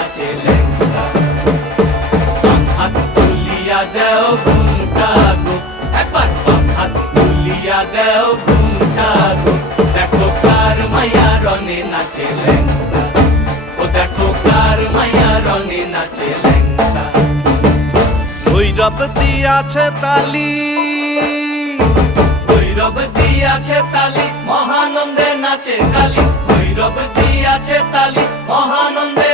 নাচে ল্যাংটা। বাম হাত তুলিয়া দেও ঘুমটা গো, একবার বাম হাত তুলিয়া দেও ঘুমটা গো। দেখো কার মাইয়া রনে নাচে ল্যাংটা, ও দেখো কার মাইয়া রনে নাচে ল্যাংটা। ভৈরব দিয়াছে তালি, ভৈরব দিয়াছে তালি, মহানন্দে নাচে কালী। ভৈরব দিয়াছে তালি, মহানন্দে